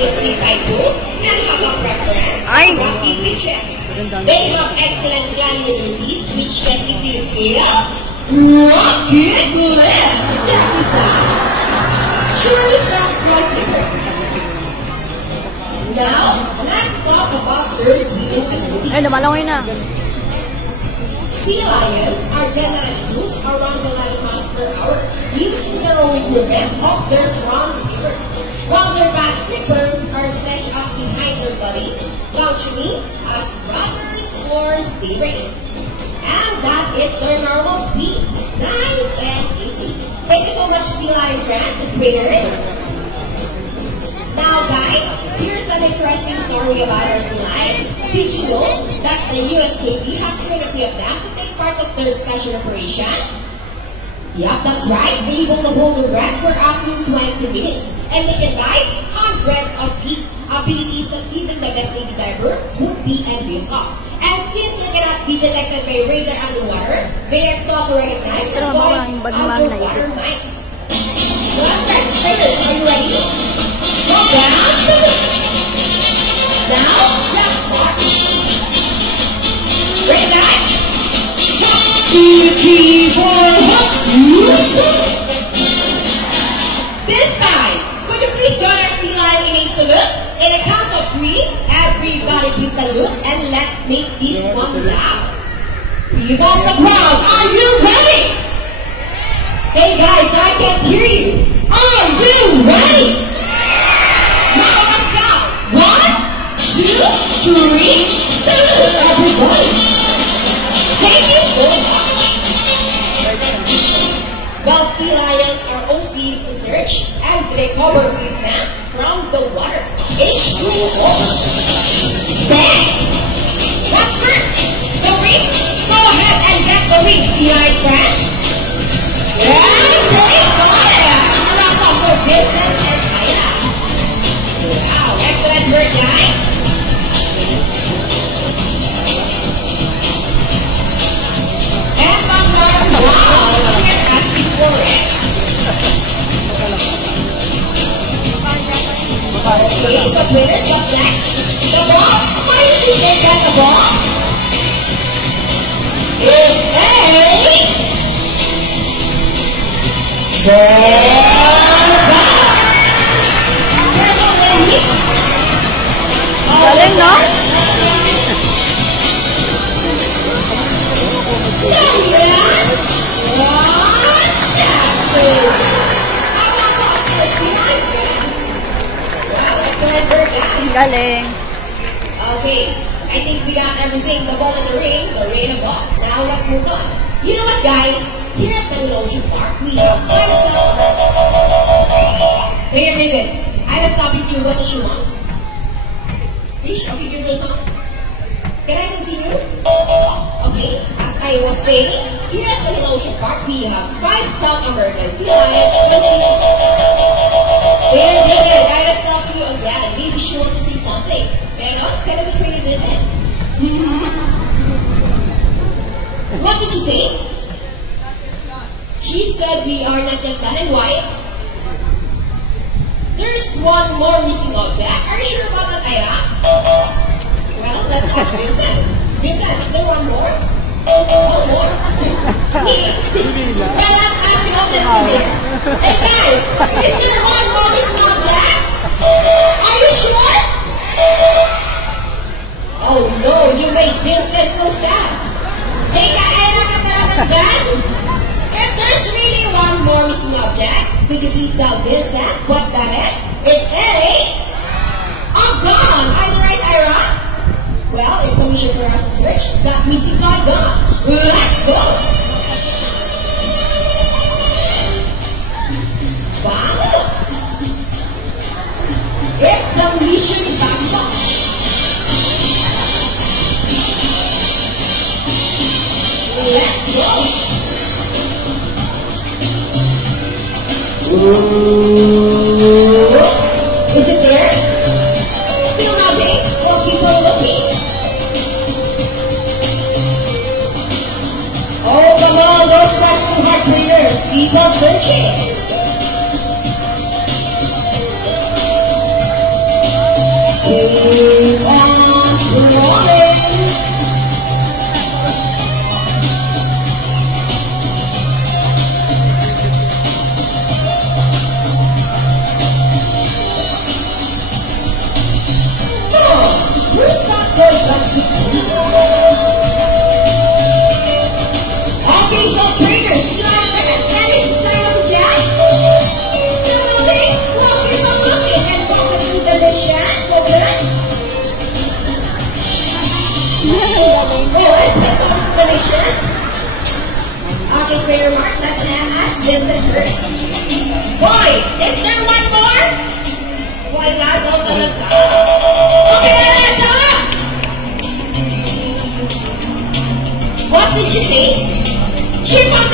6 feet by rules and have a preference for rocky beaches. They have excellent climbing abilities which can easily scale rocky cliffs. Check this out. Surely from front clippers. Now, let's talk about their swimming abilities. Ay, lumalangoy na. Sea lions are generally loose around 11 miles per hour using the rowing movements of their front flippers, while their back flippers are stretched out behind their bodies, functioning as rudders for steering. And that is their normal speed. Nice and easy. Thank you so much, sea lion friends and traders. Now guys, here's an interesting story about our sea lion. Did you know that the US Navy has trained a few of them to take part of their special operation? Yep, that's right. They able to hold their breath for up to 20 minutes. And they can dive hundreds of feet, abilities that even the best Navy diver would be envious of. And since they cannot be detected by radar underwater, they are taught to recognize and avoid underwater mines. Well, friends, traders, are you ready? Go down. Now, let's march. Ready, guys? 1, 2, 3, 4, 1, 2, 3. This time, could you please join our sea lion in a salute? In a count of 3, everybody please salute and let's make this one loud. People of the crowd, are you ready? Hey guys, I can't hear you. Are you ready? Now let's go. 1, 2, 3, salute everybody. Thank you so much. Well, sea lions are OCs to search and recover equipment from the water. H2O. Bang! What's first? The rings? Go ahead and get the rings, sea lion friends. Yeah, they got it. Round of for Vincent and Aya. Wow, excellent work, guys. And wow, look at asking for it. Okay, so winners, what's next? The ball? Why did you get that the ball? It's Galing, no? Galing. Okay, I think we got everything. The ball in the ring, the rain of ball. Now let's move on. You know what, guys? Here at the Ocean Park, we have 5 cells. Hey, David, I was stopping you. What does she want? Please, okay, give her some. Can I continue? Okay, as I was saying, here at the Ocean Park, we have 5 South American sea lion. Hey, David, I was stopping you again. Maybe she wants to say something. Pero, Senator Trainer David. What did you say? She said we are not yet done. And why? There's one more missing object. Are you sure about that, Ira? Well, let's ask Vincent. Vincent, is there one more? One more? Okay. Well, let's ask the oldest here. Hey guys, is there one more missing object? Are you sure? Oh no, you made Vincent so sad. Hey guys, that's bad. If there's really one more missing object, could you please tell Vincent what that is? It's a gun. Are you right, Ira? Well, it's a mission for us to search that missing toy gun. Let's go. Vamos. It's a mission back. Let's go. Is it there? Still nothing? Well, people are looking. Oh, come on, those question mark readers. People searching. Keep on rolling. Who's got those guts to keep rolling? Okay, so trainers, slide and standing inside of the jack. Still rolling. Well, keep on looking and focus to the mission. Focus. Let's get focus to the mission. Okay, prayer mark. Let's ask Vincent first. Boy, is there one more? Wala daw talaga. Okay, let's tell us. What did you say? She found